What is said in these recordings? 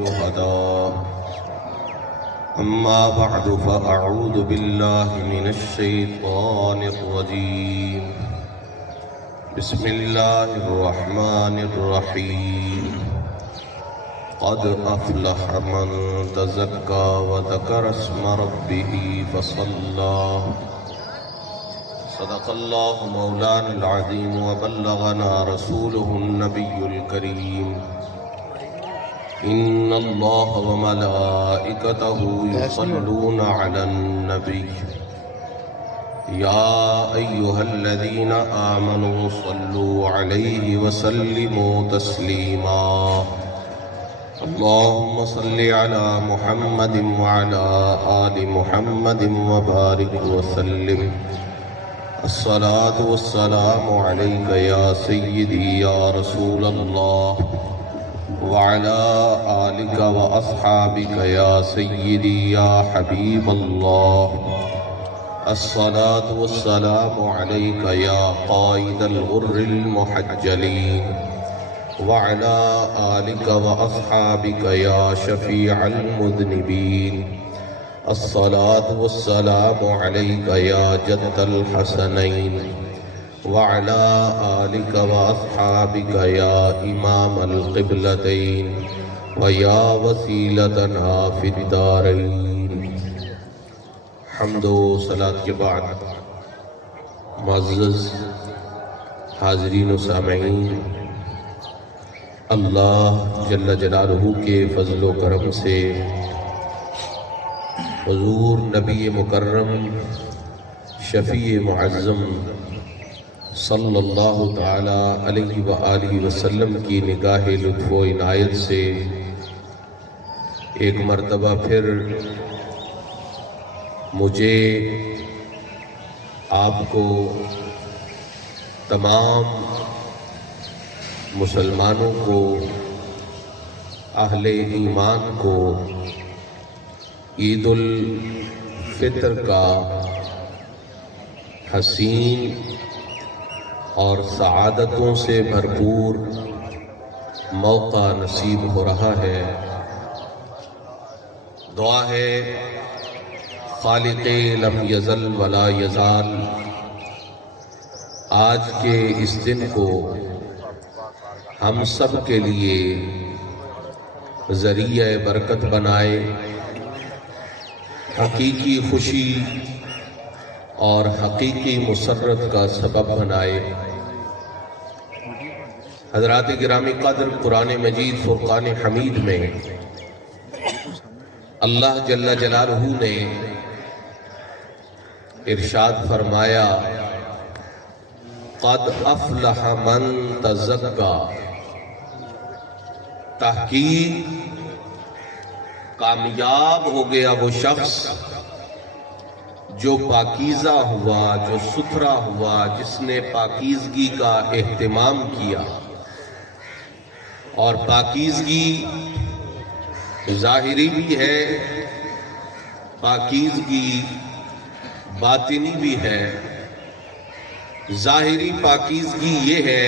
الشهداء أما بعد فأعوذ بالله من الشيطان الرجيم بسم الله الرحمن الرحيم قد أفلح من تزكى وذكر اسم ربه فصلى صدق الله مولانا العظيم وبلغنا رسوله النبي الكريم إن الله وملائكته يصلون على النبي يا أيها الذين آمنوا صلوا عليه وسلموا تسليما اللهم صل على محمد وعلى آل محمد وبارك وسلم الصلاة والسلام عليك يا سيدي يا رسول الله وعلى آلك وأصحابك يا سيدي يا حبيب الله الصلاة والسلام عليك يا قائد الغر المحجلين وعلى آلك وأصحابك يا شفيع المذنبين الصلاة والسلام عليك يا جد الحسنين وعلى آلك وأصحابك يا إمام القبلتين ويا وسيلتنا في الدارين حمد و صلاة کے بعد معزز حاضرین و سامعین، اللہ جل جلالہ کے فضل و کرم سے حضور نبی مکرم شفیع معظم صلی اللہ تعالی علیہ وآلہ وسلم کی نگاہ لطف و عنایت سے ایک مرتبہ پھر مجھے آپ کو تمام مسلمانوں کو اہل ایمان کو عید الفطر کا حسین اور سعادتوں سے بھرپور موقع نصیب ہو رہا ہے۔ دعا ہے خالق لم یزل ولا یزال آج کے اس دن کو ہم سب کے لیے ذریعہ برکت بنائے، حقیقی خوشی اور حقیقی مسرت کا سبب بنائے۔ حضرات گرامی قدر، قرآن مجید فرقان حمید میں اللہ جل جلالہ نے ارشاد فرمایا قد افلح من تزکا، تحقیق کامیاب ہو گیا وہ شخص جو پاکیزہ ہوا، جو ستھرا ہوا، جس نے پاکیزگی کا اہتمام کیا۔ اور پاکیزگی ظاہری بھی ہے، پاکیزگی باطنی بھی ہے۔ ظاہری پاکیزگی یہ ہے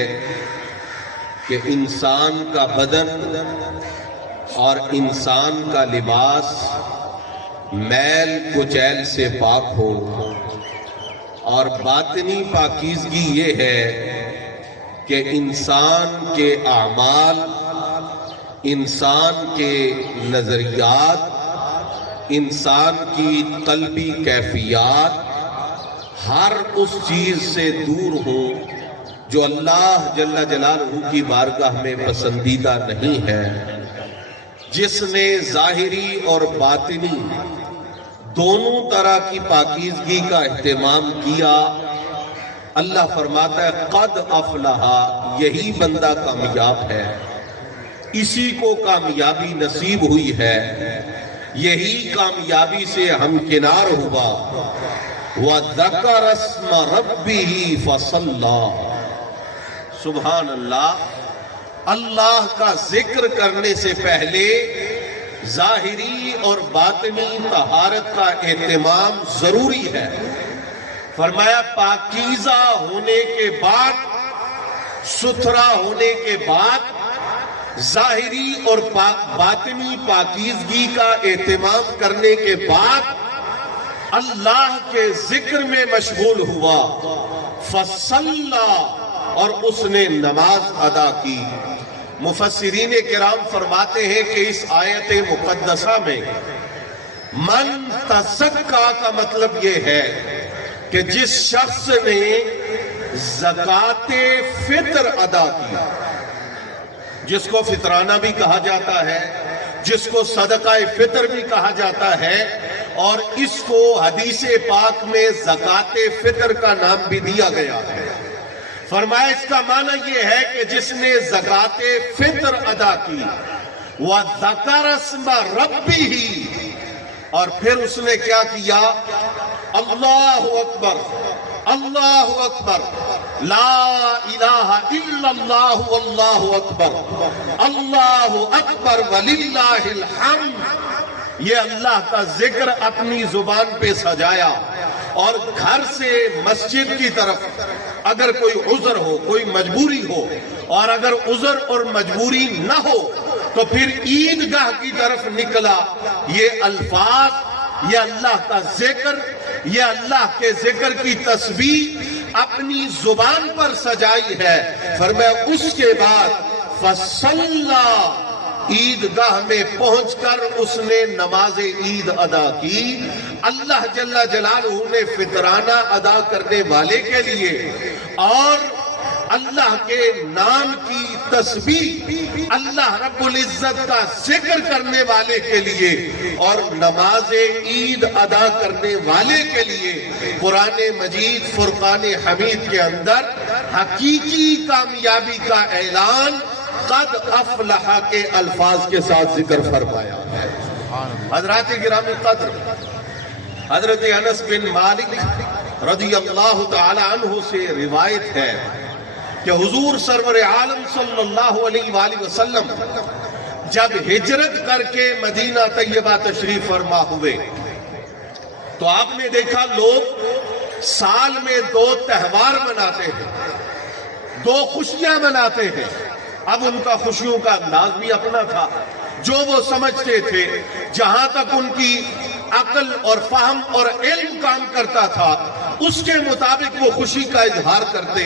کہ انسان کا بدن اور انسان کا لباس میل کچیل سے پاک ہو، اور باطنی پاکیزگی یہ ہے کہ انسان کے اعمال، انسان کے نظریات، انسان کی قلبی کیفیات ہر اس چیز سے دور ہو جو اللہ جل جلالہ کی بارگاہ میں پسندیدہ نہیں ہے۔ جس نے ظاہری اور باطنی دونوں طرح کی پاکیزگی کا اہتمام کیا، اللہ فرماتا ہے قد افلح، یہی بندہ کامیاب ہے، اسی کو کامیابی نصیب ہوئی ہے، یہی کامیابی سے ہمکنار ہوا۔ وَذَكَرَ اسْمَ رَبِّهِ فَصَلَّى، سبحان اللہ، اللہ کا ذکر کرنے سے پہلے ظاہری اور باطنی طہارت کا اہتمام ضروری ہے۔ فرمایا پاکیزہ ہونے کے بعد، ستھرا ہونے کے بعد ظاہری اور باطنی پاکیزگی کا اہتمام کرنے کے بعد اللہ کے ذکر میں مشغول ہوا، فصلی، اور اس نے نماز ادا کی۔ مفسرین کرام فرماتے ہیں کہ اس آیت مقدسہ میں من تزکا کا مطلب یہ ہے کہ جس شخص نے زکوٰۃ فطر ادا کی، جس کو فطرانہ بھی کہا جاتا ہے، جس کو صدقہ فطر بھی کہا جاتا ہے، اور اس کو حدیث پاک میں زکوٰۃ فطر کا نام بھی دیا گیا ہے۔ فرمایا اس کا معنی یہ ہے کہ جس نے زکوٰۃ فطر ادا کی، وَذَكَرَ اسْمَ رَبِّهِ، اور پھر اس نے کیا کیا؟ اللہ اکبر، اللہ اکبر، لا الہ الا اللہ واللہ اکبر، اللہ اکبر وللہ الحمد، یہ اللہ کا ذکر اپنی زبان پہ سجایا، اور گھر سے مسجد کی طرف اگر کوئی عذر ہو، کوئی مجبوری ہو، اور اگر عذر اور مجبوری نہ ہو تو پھر عیدگاہ کی طرف نکلا۔ یہ الفاظ، یہ اللہ کا ذکر، یہ اللہ کے ذکر کی تسبیح اپنی زبان پر سجائی ہے۔ فرمایا اس کے بعد فصلی، عیدگاہ میں پہنچ کر اس نے نماز عید ادا کی۔ اللہ جل جلالہ نے فطرانہ ادا کرنے والے کے لیے اور اللہ کے نام کی تسبیح، اللہ رب العزت کا ذکر کرنے والے کے لیے اور نماز عید ادا کرنے والے کے لیے قرآن مجید فرقان حمید کے اندر حقیقی کامیابی کا اعلان قد افلح کے الفاظ کے ساتھ ذکر فرمایا ہے۔ حضرات گرامی قدر، حضرت انس بن مالک رضی اللہ تعالی عنہ سے روایت ہے کہ حضور سرور عالم صلی اللہ علیہ وآلہ وسلم جب ہجرت کر کے مدینہ طیبہ تشریف فرما ہوئے تو آپ نے دیکھا لوگ سال میں 2 تہوار مناتے ہیں، 2 خوشیاں مناتے ہیں۔ اب ان کا خوشیوں کا انداز بھی اپنا تھا، جو وہ سمجھتے تھے، جہاں تک ان کی عقل اور فہم اور علم کام کرتا تھا اس کے مطابق وہ خوشی کا اظہار کرتے،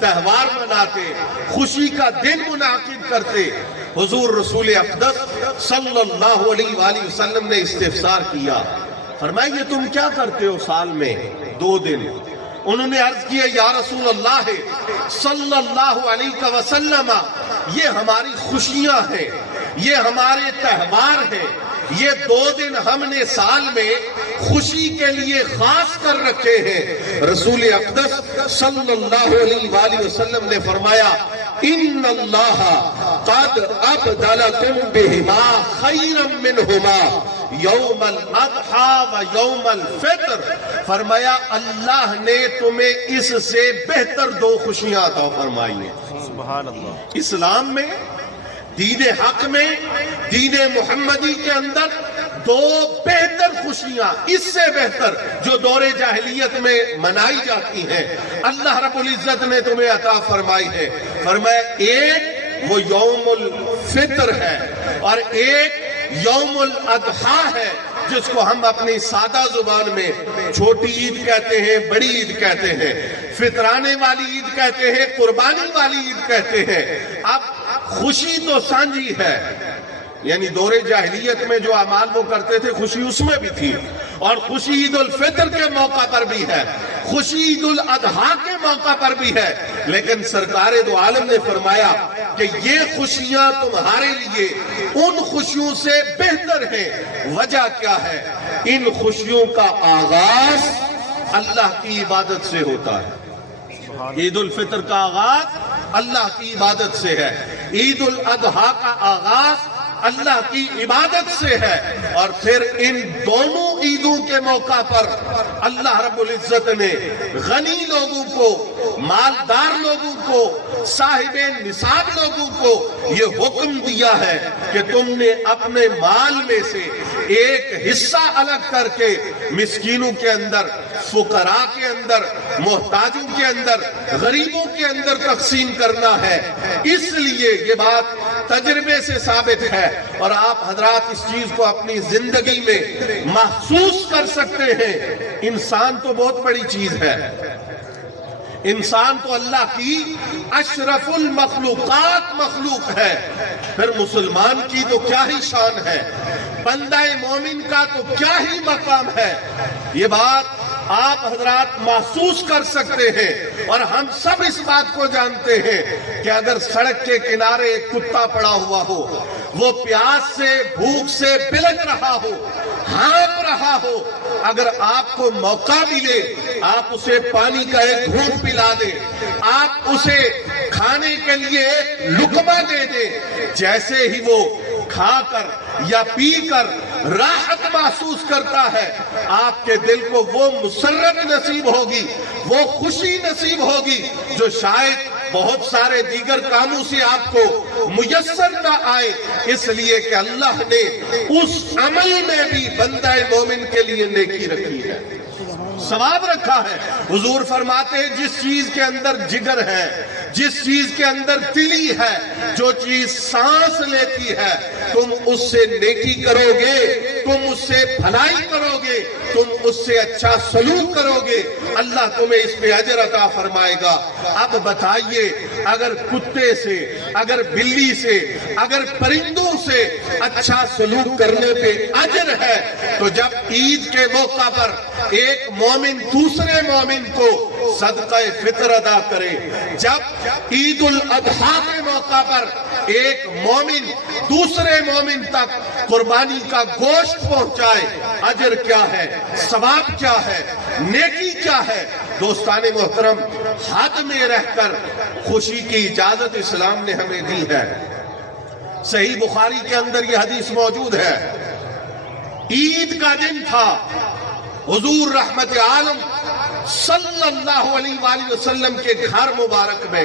تہوار مناتے، خوشی کا دن منعقد کرتے۔ حضور رسول اقدس صلی اللہ علیہ وآلہ وسلم نے استفسار کیا، فرمایا یہ تم کیا کرتے ہو سال میں 2 دن؟ انہوں نے عرض کیا یا رسول اللہ صلی اللہ علیہ وسلم، یہ ہماری خوشیاں ہیں، یہ ہمارے تہوار ہیں، یہ 2 دن ہم نے سال میں خوشی کے لیے خاص کر رکھے ہیں۔ رسول اقدس صلی اللہ علیہ وآلہ وسلم نے فرمایا ان اللہ قد ابدلکم بہما خیرا منہما یوم الاضحی و یوم الفطر، فرمایا اللہ نے تمہیں اس سے بہتر 2 خوشیاں عطا فرمائی ہیں۔ سبحان اللہ۔ اسلام میں، دین حق میں، دین محمدی کے اندر 2 بہتر خوشیاں، اس سے بہتر جو دور جاہلیت میں منائی جاتی ہیں، اللہ رب العزت نے تمہیں عطا فرمائی ہے۔ فرمایا ایک وہ یوم الفطر ہے اور ایک یوم الاضحیٰ ہے، جس کو ہم اپنی سادہ زبان میں چھوٹی عید کہتے ہیں، بڑی عید کہتے ہیں، فطرانے والی عید کہتے ہیں، قربانی والی عید کہتے ہیں۔ اب خوشی تو سانجی ہے، یعنی دور جاہلیت میں جو اعمال وہ کرتے تھے خوشی اس میں بھی تھی، اور خوشی عید الفطر کے موقع پر بھی ہے، خوشی عید الاضحیٰ کے موقع پر بھی ہے، لیکن سرکار دو عالم نے فرمایا کہ یہ خوشیاں تمہارے لیے ان خوشیوں سے بہتر ہیں۔ وجہ کیا ہے؟ ان خوشیوں کا آغاز اللہ کی عبادت سے ہوتا ہے۔ عید الفطر کا آغاز اللہ کی عبادت سے ہے، عید الاضحیٰ کا آغاز اللہ کی عبادت سے ہے۔ اور پھر ان دونوں عیدوں کے موقع پر اللہ رب العزت نے غنی لوگوں کو، مالدار لوگوں کو، صاحب نصاب لوگوں کو یہ حکم دیا ہے کہ تم نے اپنے مال میں سے ایک حصہ الگ کر کے مسکینوں کے اندر، فقراء کے اندر، محتاجوں کے اندر، غریبوں کے اندر تقسیم کرنا ہے۔ اس لیے یہ بات تجربے سے ثابت ہے اور آپ حضرات اس چیز کو اپنی زندگی میں محسوس کر سکتے ہیں۔ انسان تو بہت بڑی چیز ہے، انسان تو اللہ کی اشرف المخلوقات مخلوق ہے، پھر مسلمان کی تو کیا ہی شان ہے، بندہ مومن کا تو کیا ہی مقام ہے۔ یہ بات آپ حضرات محسوس کر سکتے ہیں اور ہم سب اس بات کو جانتے ہیں کہ اگر سڑک کے کنارے ایک کتا پڑا ہوا ہو، وہ پیاس سے، بھوک سے بلک رہا ہو، ہانپ رہا ہو، اگر آپ کو موقع ملے آپ اسے پانی کا ایک گھونٹ پلا دیں، آپ اسے کھانے کے لیے ایک لقمہ دے دیں، جیسے ہی وہ کھا کر یا پی کر راحت محسوس کرتا ہے، آپ کے دل کو وہ مسرت نصیب ہوگی، وہ خوشی نصیب ہوگی جو شاید بہت سارے دیگر کاموں سے آپ کو میسر نہ آئے، اس لیے کہ اللہ نے اس عمل میں بھی بندہ مومن کے لیے نیکی رکھی ہے، ثواب رکھا ہے۔ حضور فرماتے ہیں جس چیز کے اندر جگر ہے، جس چیز کے اندر تلی ہے، جو چیز سانس لیتی ہے، تم اس سے نیکی کرو گے، تم اس سے بھلائی کرو گے، تم اس سے اچھا سلوک کرو گے، اللہ تمہیں اس پہ اجر عطا فرمائے گا۔ اب بتائیے اگر کتے سے، اگر بلی سے، اگر پرندوں سے اچھا سلوک کرنے پہ اجر ہے، تو جب عید کے موقع پر ایک مومن دوسرے مومن کو صدقہ فطر ادا کرے، جب عید الاضحیٰ کے موقع پر ایک مومن دوسرے مومن تک قربانی کا گوشت پہنچائے، اجر کیا ہے، ثواب کیا ہے، نیکی کیا ہے۔ دوستان محترم، حد میں رہ کر خوشی کی اجازت اسلام نے ہمیں دی ہے۔ صحیح بخاری کے اندر یہ حدیث موجود ہے، عید کا دن تھا، حضور رحمت عالم صلی اللہ علیہ وآلہ وسلم کے گھر مبارک میں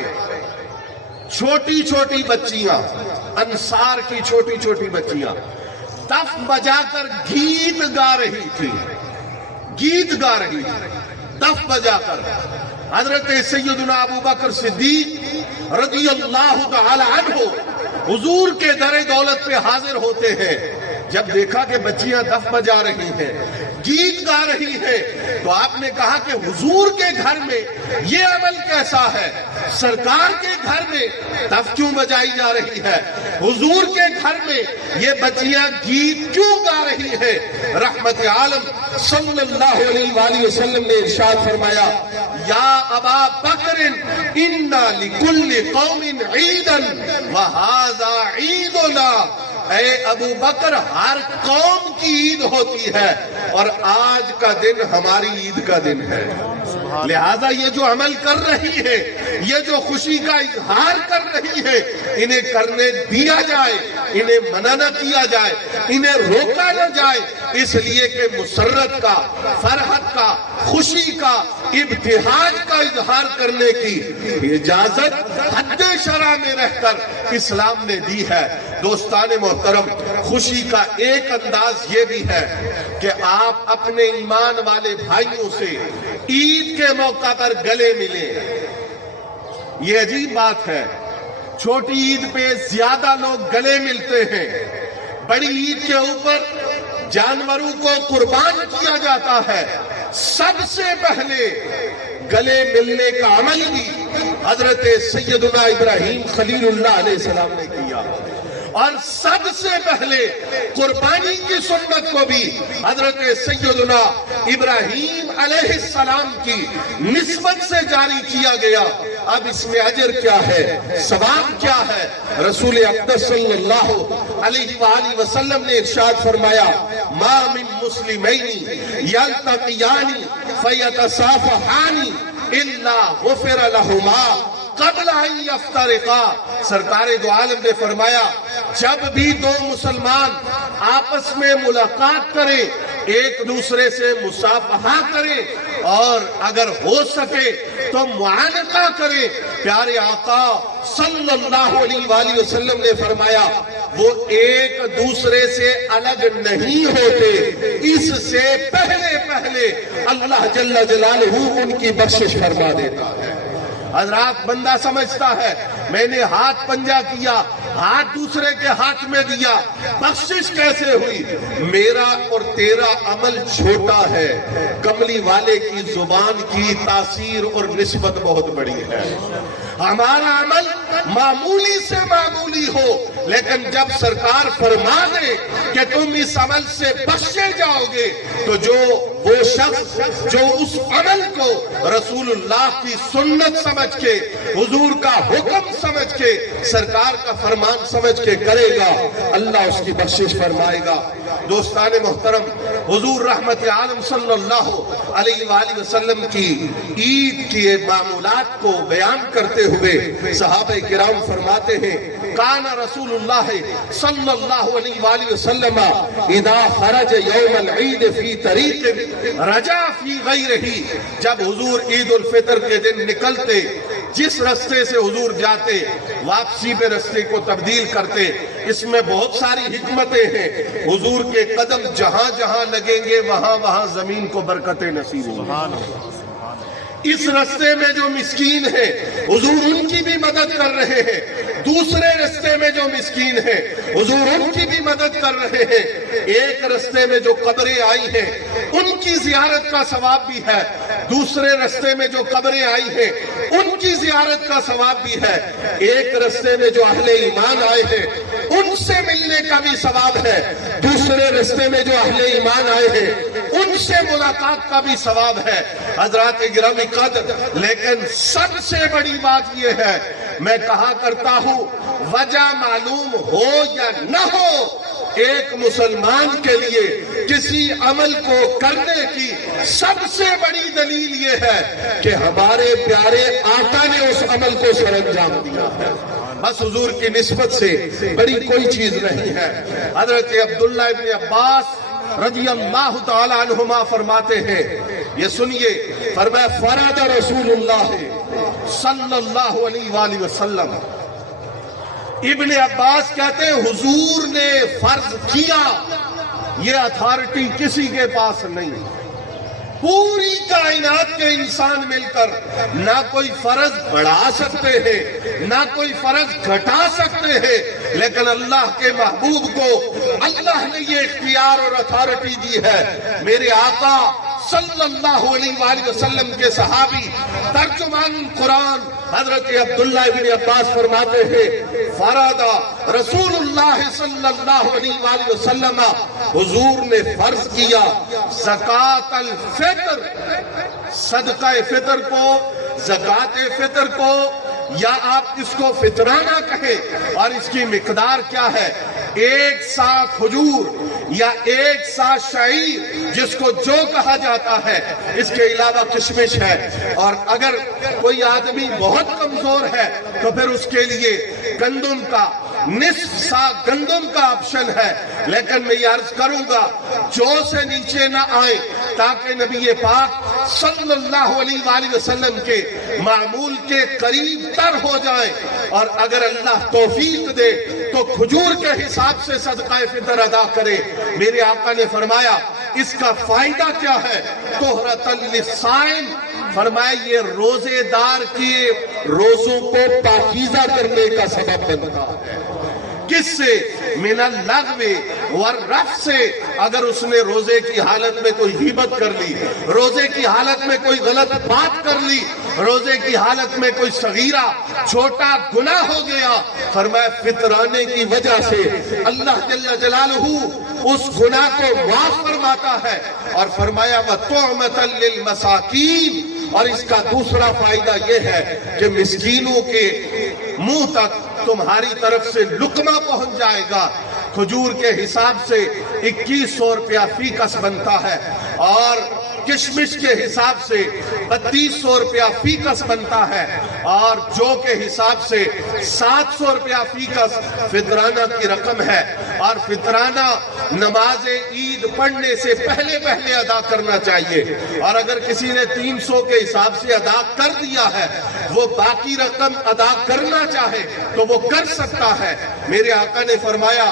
چھوٹی چھوٹی بچیاں، انصار کی چھوٹی چھوٹی بچیاں دف بجا کر گیت گا رہی تھی، گیت گا رہی تھی دف بجا کر۔ حضرت سیدنا ابو بکر صدیق رضی اللہ تعالی عنہ حضور کے در دولت پہ حاضر ہوتے ہیں، جب دیکھا کہ بچیاں دف بجا رہی ہیں، گیت گا رہی ہے، تو آپ نے کہا کہ حضور کے گھر میں یہ عمل کیسا ہے، سرکار کے گھر میں دف کیوں بجائی جا رہی ہے، حضور کے گھر میں یہ بچیاں گیت کیوں گا رہی ہے۔ رحمت عالم صلی اللہ علیہ وآلہ وسلم نے ارشاد فرمایا، یا ابا بکر انا لکل قوم عیدا وہذا عیدنا، اے ابو بکر ہر قوم کی عید ہوتی ہے اور آج کا دن ہماری عید کا دن ہے، لہذا یہ جو عمل کر رہی ہے، یہ جو خوشی کا اظہار کر رہی ہے، انہیں کرنے دیا جائے، انہیں منع نہ کیا جائے، انہیں روکا نہ جائے، اس لیے کہ مسرت کا، فرحت کا، خوشی کا، ابتہاج کا اظہار کرنے کی اجازت حد شرع میں رہ کر اسلام نے دی ہے۔ دوستان محترم، خوشی کا ایک انداز یہ بھی ہے کہ آپ اپنے ایمان والے بھائیوں سے عید کے موقع پر گلے ملیں۔ یہ عجیب بات ہے، چھوٹی عید پہ زیادہ لوگ گلے ملتے ہیں، بڑی عید کے اوپر جانوروں کو قربان کیا جاتا ہے، سب سے پہلے گلے ملنے کا عمل بھی حضرت سیدنا ابراہیم خلیل اللہ علیہ السلام نے کیا، اور سب سے پہلے قربانی کی سنت کو بھی حضرت سیدنا ابراہیم علیہ السلام کی نسبت سے جاری کیا گیا۔ اب اس میں اجر کیا ہے، ثواب کیا ہے؟ رسول اقدس صلی اللہ علیہ وآلہ وسلم نے ارشاد فرمایا، ما من مسلمین یلتقیان فیتصافحان الا غفر لہما قبل ان یفترقا، سرکار دو عالم نے فرمایا جب بھی دو مسلمان آپس میں ملاقات کریں ایک دوسرے سے مصافحہ کریں اور اگر ہو سکے تو معانقہ کریں۔ پیارے آقا صلی اللہ علیہ وآلہ وسلم نے فرمایا وہ ایک دوسرے سے الگ نہیں ہوتے، اس سے پہلے اللہ جل جلالہ ان کی بخشش فرما دیتا ہے۔ حضرات بندہ سمجھتا ہے میں نے ہاتھ پنجہ کیا، ہاتھ دوسرے کے ہاتھ میں دیا، بخشش کیسے ہوئی؟ میرا اور تیرا عمل چھوٹا ہے، کملی والے کی زبان کی تاثیر اور نسبت بہت بڑی ہے۔ ہمارا عمل معمولی سے معمولی ہو، لیکن جب سرکار فرما دے کہ تم اس عمل سے بخشے جاؤ گے تو وہ شخص جو اس عمل کو رسول اللہ کی سنت سمجھ کے، حضور کا حکم سمجھ کے، سرکار کا فرمان سمجھ کے کرے گا، اللہ اس کی بخشش فرمائے گا۔ دوستان محترم، حضور رحمت عالم صلی اللہ علیہ وآلہ وسلم کی عید کی معمولات کو بیان کرتے ہوئے صحابہ کرام فرماتے ہیں کان رسول اللہ صلی اللہ علیہ وآلہ وسلم اذا خرج یوم العید فی طریق رجا فی غیرہ، جب حضور عید الفطر کے دن نکلتے جس رستے سے حضور جاتے واپسی پہ رستے کو تبدیل کرتے۔ اس میں بہت ساری حکمتیں ہیں، حضور کے قدم جہاں جہاں لگیں گے وہاں وہاں زمین کو برکتیں نصیب ہوں۔ اس رستے میں جو مسکین ہیں حضور ان کی بھی مدد کر رہے ہیں، دوسرے رستے میں جو مسکین ہیں حضور ان کی بھی مدد کر رہے ہیں، ایک رستے میں جو قبریں آئی ہیں ان کی زیارت کا ثواب بھی ہے، دوسرے رستے میں جو قبریں آئی ہیں ان کی زیارت کا ثواب بھی ہے، ایک رستے میں جو اہل ایمان آئے ہیں ان سے ملنے کا بھی ثواب ہے، دوسرے رستے میں جو اہل ایمان آئے ہیں ان سے ملاقات کا بھی ثواب ہے۔ حضرات گرامی قدر، لیکن سب سے بڑی بات یہ ہے، میں کہا کرتا ہوں وجہ معلوم ہو یا نہ ہو، ایک مسلمان کے لیے کسی عمل کو کرنے کی سب سے بڑی دلیل یہ ہے کہ ہمارے پیارے آقا نے اس عمل کو سر انجام دیا ہے، بس حضور کی نسبت سے بڑی کوئی چیز نہیں ہے۔ حضرت عبداللہ ابن عباس رضی اللہ تعالی عنہما فرماتے ہیں، یہ سنیے، فرمایا فرض رسول اللہ صلی اللہ علیہ وآلہ وسلم، ابن عباس کہتے ہیں حضور نے فرض کیا، یہ اتھارٹی کسی کے پاس نہیں، پوری کائنات کے انسان مل کر نہ کوئی فرض بڑھا سکتے ہیں نہ کوئی فرض گھٹا سکتے ہیں، لیکن اللہ کے محبوب کو اللہ نے یہ اختیار اور اتھارٹی دی ہے۔ میرے آقا صلی اللہ علیہ وآلہ وسلم کے صحابی ترجمان القرآن حضرت عبداللہ ابن عباس فرماتے ہیں فرض رسول اللہ صلی اللہ علیہ وآلہ وسلم، حضور نے فرض کیا زکوٰۃ الفطر، صدقہ فطر کو، زکوٰۃ فطر کو، یا آپ اس کو فطرانہ کہیں، اور اس کی مقدار کیا ہے؟ 1 سا کھجور یا 1 سا شعیر، جس کو جو کہا جاتا ہے، اس کے علاوہ کشمش ہے، اور اگر کوئی آدمی بہت کمزور ہے تو پھر اس کے لیے گندم کا نصف سا گندم کا آپشن ہے، لیکن میں یہ عرض کروں گا جو سے نیچے نہ آئے تاکہ نبی پاک صلی اللہ علیہ وآلہ وسلم کے معمول کے قریب تر ہو جائیں، اور اگر اللہ توفیق دے تو کھجور کے حساب سے صدقہ فطر ادا کرے۔ میرے آقا نے فرمایا اس کا فائدہ کیا ہے؟ طہرۃ للصائم، فرمایا یہ روزے دار کی روزوں کو پاکیزہ کرنے کا سبب بنتا ہے۔ کس سے؟ من اللغو والرفث سے، اگر اس نے روزے کی حالت میں کوئی غیبت کر لی، روزے کی حالت میں کوئی غلط بات کر لی، روزے کی حالت میں کوئی صغیرہ چھوٹا گناہ ہو گیا، فرمایا فطرانے کی وجہ سے اللہ جل جلالہ اس گناہ کو معاف فرماتا ہے، اور فرمایا وَطُعْمَةً لِّلْمَسَاكِينَ، اور اس کا دوسرا فائدہ یہ ہے کہ مسکینوں کے منہ تک تمہاری طرف سے لقمہ پہنچ جائے گا۔ کھجور کے حساب سے 2100 روپیہ فی کس بنتا ہے، اور کشمش کے حساب سے 3200 روپیہ فی کس بنتا ہے، اور جو کے حساب سے 700 روپیہ فی کس فطرانہ کی رقم ہے، اور فطرانہ نماز عید پڑھنے سے پہلے ادا کرنا چاہیے، اور اگر کسی نے 300 کے حساب سے ادا کر دیا ہے، وہ باقی رقم ادا کرنا چاہے تو وہ کر سکتا ہے۔ میرے آقا نے فرمایا،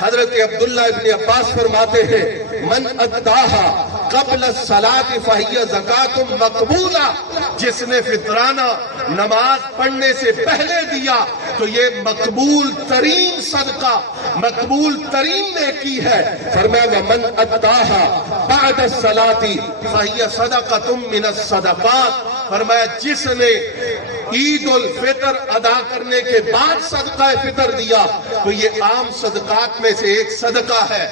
حضرت عبداللہ ابن عباس فرماتے ہیں، من اداہا قبل الصلاۃ فہی زکات مقبولہ، جس نے فطرانہ نماز پڑھنے سے پہلے دیا تو یہ مقبول ترین صدقہ، مقبول ترین نیکی ہے۔ فرمایا ومن اداہا بعد الصلاۃ فہی صدقۃ من الصدقات، فرمایا جس نے عید الفطر ادا کرنے کے بعد صدقہ فطر دیا تو یہ عام صدقات میں سے ایک صدقہ ہے۔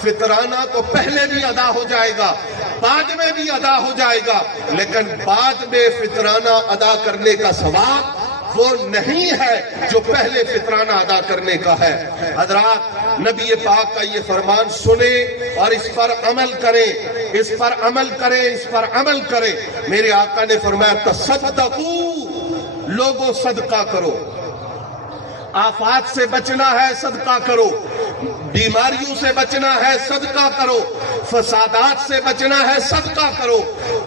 فطرانہ تو پہلے بھی ادا ہو جائے گا، بعد میں بھی ادا ہو جائے گا، لیکن بعد میں فطرانہ ادا کرنے کا ثواب وہ نہیں ہے جو پہلے فطرانہ ادا کرنے کا ہے۔ حضرات، نبی پاک کا یہ فرمان سنیں اور اس پر عمل کریں، اس پر عمل کریں، اس پر عمل کریں۔ میرے آقا نے فرمایا تصدقوا، لوگوں صدقہ کرو، آفات سے بچنا ہے صدقہ کرو، بیماریوں سے بچنا ہے صدقہ کرو، فسادات سے بچنا ہے صدقہ کرو،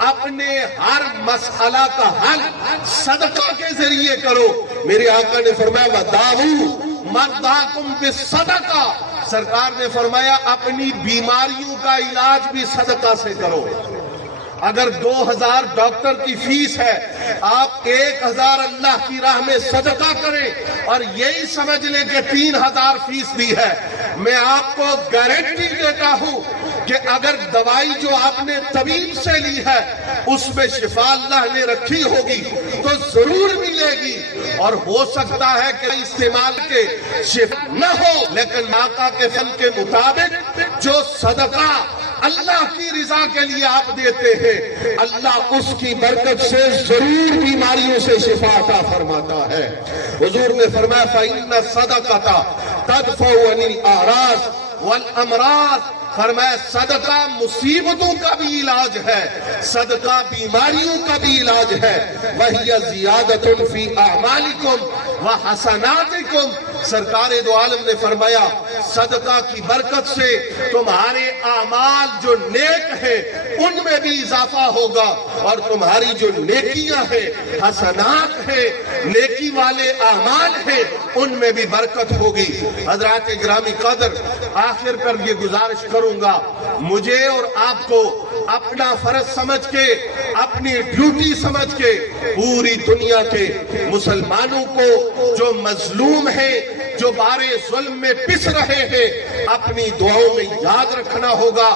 اپنے ہر مسئلہ کا حل صدقہ کے ذریعے کرو۔ میرے آقا نے فرمایا وَدَاوُوا مَرْضَاكُمْ بِالصَّدَقَةِ، سرکار نے فرمایا اپنی بیماریوں کا علاج بھی صدقہ سے کرو۔ اگر 2000 ڈاکٹر کی فیس ہے، آپ 1000 اللہ کی راہ میں صدقہ کریں اور یہی سمجھ لیں کہ 3000 فیس دی ہے۔ میں آپ کو گارنٹی دیتا ہوں کہ اگر دوائی جو آپ نے طبیب سے لی ہے اس میں شفا اللہ نے رکھی ہوگی تو ضرور ملے گی، اور ہو سکتا ہے کہ استعمال کے شفا نہ ہو، لیکن آقا کے فن کے مطابق جو صدقہ اللہ کی رضا کے لیے آپ دیتے ہیں، اللہ اس کی برکت سے ضرور بیماریوں سے شفا عطا فرماتا ہے۔ حضور نے فرمایا فَإِنَّ الصَّدَقَةَ تَدْفَعُ عَنِ الْأَعْرَاضِ وَالْأَمْرَاضِ، فرمایا صدقہ مصیبتوں کا بھی علاج ہے، صدقہ بیماریوں کا بھی علاج ہے۔ وَهِيَ زِيَادَةٌ فِي أَعْمَالِكُمْ وَحَسَنَاتِكُمْ، سرکار دو عالم نے فرمایا صدقہ کی برکت سے تمہارے اعمال جو نیک ہیں ان میں بھی اضافہ ہوگا، اور تمہاری جو نیکیاں ہیں، حسنات ہیں، نیکی والے اعمال ہیں، ان میں بھی برکت ہوگی۔ حضرات گرامی قدر، آخر پر یہ گزارش کروں گا، مجھے اور آپ کو اپنا فرض سمجھ کے، اپنی ڈیوٹی سمجھ کے، پوری دنیا کے مسلمانوں کو جو مظلوم ہیں، جو بارے ظلم میں پس رہے ہیں، اپنی دعاؤں میں یاد رکھنا ہوگا،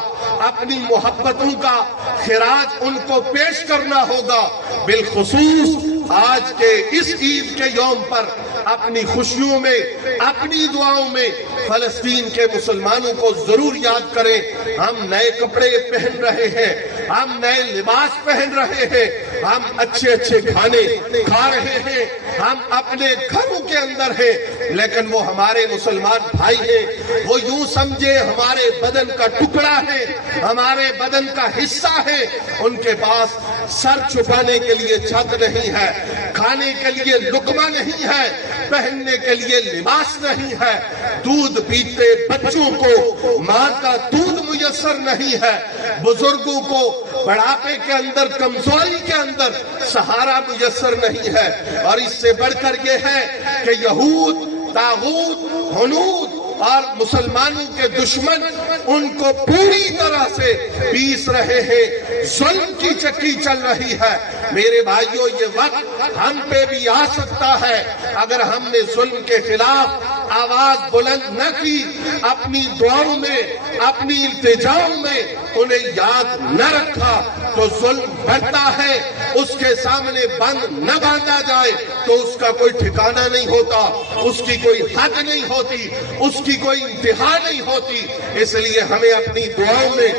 اپنی محبتوں کا خراج ان کو پیش کرنا ہوگا۔ بالخصوص آج کے اس عید کے یوم پر اپنی خوشیوں میں، اپنی دعاؤں میں فلسطین کے مسلمانوں کو ضرور یاد کریں۔ ہم نئے کپڑے پہن رہے ہیں، ہم نئے لباس پہن رہے ہیں، ہم اچھے اچھے کھانے کھا رہے ہیں، ہم اپنے گھروں کے اندر ہیں، لیکن وہ ہمارے مسلمان بھائی ہیں، وہ یوں سمجھے ہمارے بدن کا ٹکڑا ہے، ہمارے بدن کا حصہ ہے۔ ان کے پاس سر چھپانے کے لیے چھت نہیں ہے، کھانے کے لیے لقمہ نہیں ہے، پہننے کے لیے لباس نہیں ہے، دودھ پیتے بچوں کو ماں کا دودھ میسر نہیں ہے، بزرگوں کو بڑھاپے کے اندر، کمزوری کے اندر سہارا میسر نہیں ہے، اور اس سے بڑھ کر یہ ہے کہ یہود، طاغوت، ہنود اور مسلمانوں کے دشمن ان کو پوری طرح سے پیس رہے ہیں، ظلم کی چکی چل رہی ہے۔ میرے بھائیوں، یہ وقت ہم پہ بھی آ سکتا ہے اگر ہم نے ظلم کے خلاف آواز بلند نہ کی، اپنی دعاؤں میں، اپنی التجاؤں میں انہیں یاد نہ رکھا تو ظلم بڑھتا ہے۔ اس کے سامنے بند نہ باندھا جائے تو اس کا کوئی ٹھکانہ نہیں ہوتا، اس کی کوئی حد نہیں ہوتی، اس کی کوئی انتہا نہیں ہوتی۔ اس لیے ہمیں اپنی دعاؤں میں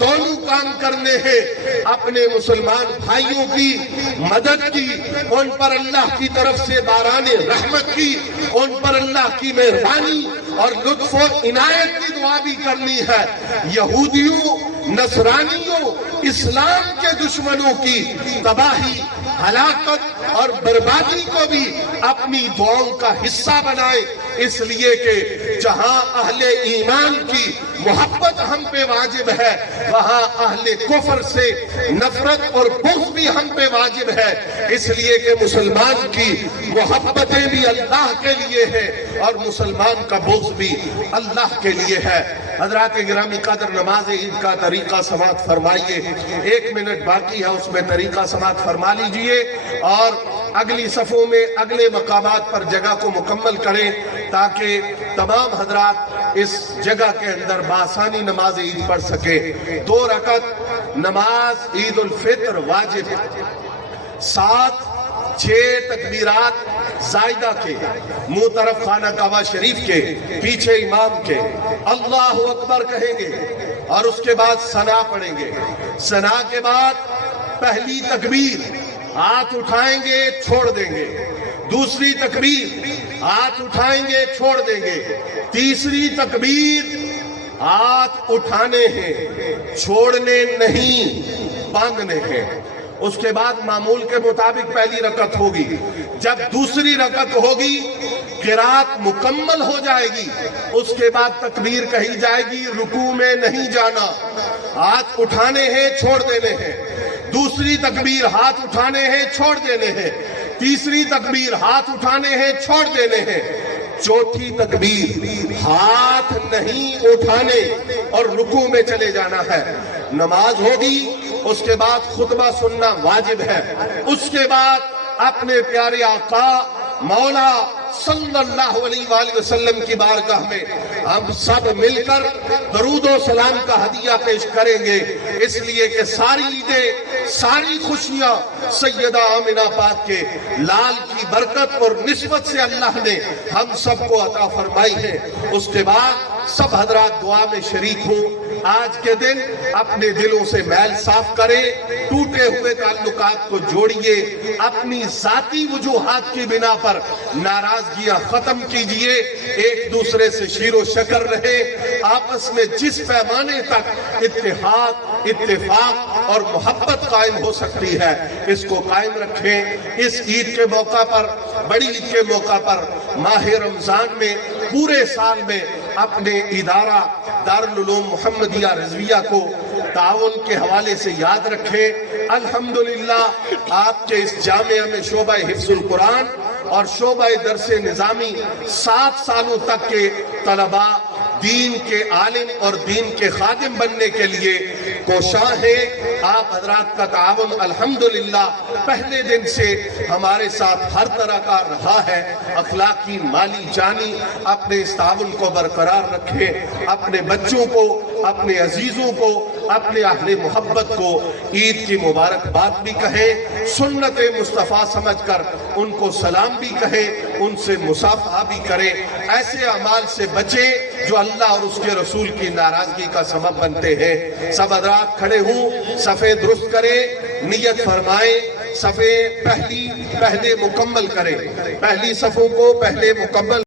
دونوں کام کرنے ہیں، اپنے مسلمان بھائیوں کی مدد کی، ان پر اللہ کی طرف سے باران رحمت کی، ان پر اللہ کی مہربانی اور لطف و عنایت کی دعا بھی کرنی ہے۔ یہودیوں، نصرانیوں، اسلام کے دشمنوں کی تباہی، ہلاکت اور بربادی کو بھی اپنی دعاؤں کا حصہ بنائے، اس لیے کہ جہاں اہل ایمان کی محبت ہم پہ واجب ہے، وہاں اہل کفر سے نفرت اور بغض بھی ہم پہ واجب ہے، اس لیے کہ مسلمان کی محبتیں بھی اللہ کے لیے ہے اور مسلمان کا بغض بھی اللہ کے لیے ہے۔ حضرات گرامی قدر، نماز عید کا طریقہ سماعت فرمائیے، 1 منٹ باقی ہے، اس میں طریقہ سماعت فرما لیجئے اور اگلی صفوں میں اگلے مقامات پر جگہ کو مکمل کریں تاکہ تمام حضرات اس جگہ کے اندر بآسانی نماز عید پڑھ سکے۔ 2 رکعت نماز عید الفطر واجب، 7-6 تکبیرات زائدہ کے، منہ طرف خانہ کعبہ شریف کے، پیچھے امام کے، اللہ اکبر کہیں گے اور اس کے بعد ثنا پڑھیں گے۔ ثنا کے بعد پہلی تکبیر ہاتھ اٹھائیں گے، چھوڑ دیں گے، دوسری تکبیر ہاتھ اٹھائیں گے، چھوڑ دیں گے، تیسری تکبیر ہاتھ اٹھانے ہیں، چھوڑنے نہیں، باندھنے ہیں۔ اس کے بعد معمول کے مطابق پہلی رکعت ہوگی، جب دوسری رکعت ہوگی قرات مکمل ہو جائے گی، اس کے بعد تکبیر کہی جائے گی، رکوع میں نہیں جانا، ہاتھ اٹھانے ہیں، چھوڑ دینے ہیں، دوسری تکبیر ہاتھ اٹھانے ہیں، چھوڑ دینے ہیں، تیسری تکبیر ہاتھ اٹھانے ہیں، چھوڑ دینے ہیں، چوتھی تکبیر ہاتھ نہیں اٹھانے اور رکوع میں چلے جانا ہے۔ نماز ہوگی، اس کے بعد خطبہ سننا واجب ہے، اس کے بعد اپنے پیارے آقا مولا صلی اللہ علیہ وآلہ وسلم کی بارگاہ میں ہم سب مل کر درود و سلام کا ہدیہ پیش کریں گے، اس لیے کہ ساری عیدیں، ساری خوشیاں سیدہ آمنہ پاک کے لال کی برکت اور نسبت سے اللہ نے ہم سب کو عطا فرمائی ہے۔ اس کے بعد سب حضرات دعا میں شریک ہوں، آج کے دن اپنے دلوں سے میل صاف کریں، ٹوٹے ہوئے تعلقات کو جوڑیے، اپنی ذاتی وجوہات کی بنا پر ناراضگیاں ختم کیجئے، ایک دوسرے سے شیر و شکر رہے، آپس میں جس پیمانے تک اتحاد، اتفاق اور محبت قائم ہو سکتی ہے اس کو قائم رکھیں۔ اس عید کے موقع پر، بڑی عید کے موقع پر، ماہ رمضان میں، پورے سال میں اپنے ادارہ دارالعلوم محمدیہ رضویہ کو تعاون کے حوالے سے یاد رکھیں۔ الحمدللہ آپ کے اس جامعہ میں شعبہ حفظ القرآن اور شعبہ درس نظامی 7 سالوں تک کے طلباء دین کے عالم اور دین کے خادم بننے کے لیے کوشاں ہیں۔ آپ حضرات کا تعاون الحمدللہ پہلے دن سے ہمارے ساتھ ہر طرح کا رہا ہے، اخلاقی، مالی، جانی، اپنے اس تعاون کو برقرار رکھیں، اپنے بچوں کو، اپنے عزیزوں کو، اپنے اہل محبت کو عید کی مبارکباد بھی کہیں، سنت مصطفیٰ سمجھ کر ان کو سلام بھی کہیں، ان سے مصافحہ بھی کریں، ایسے اعمال سے بچیں جو اللہ اور اس کے رسول کی ناراضگی کا سبب بنتے ہیں۔ سب حضرات کھڑے ہوں، صفیں درست کریں، نیت فرمائیں، صفیں پہلے مکمل کریں، پہلی صفوں کو پہلے مکمل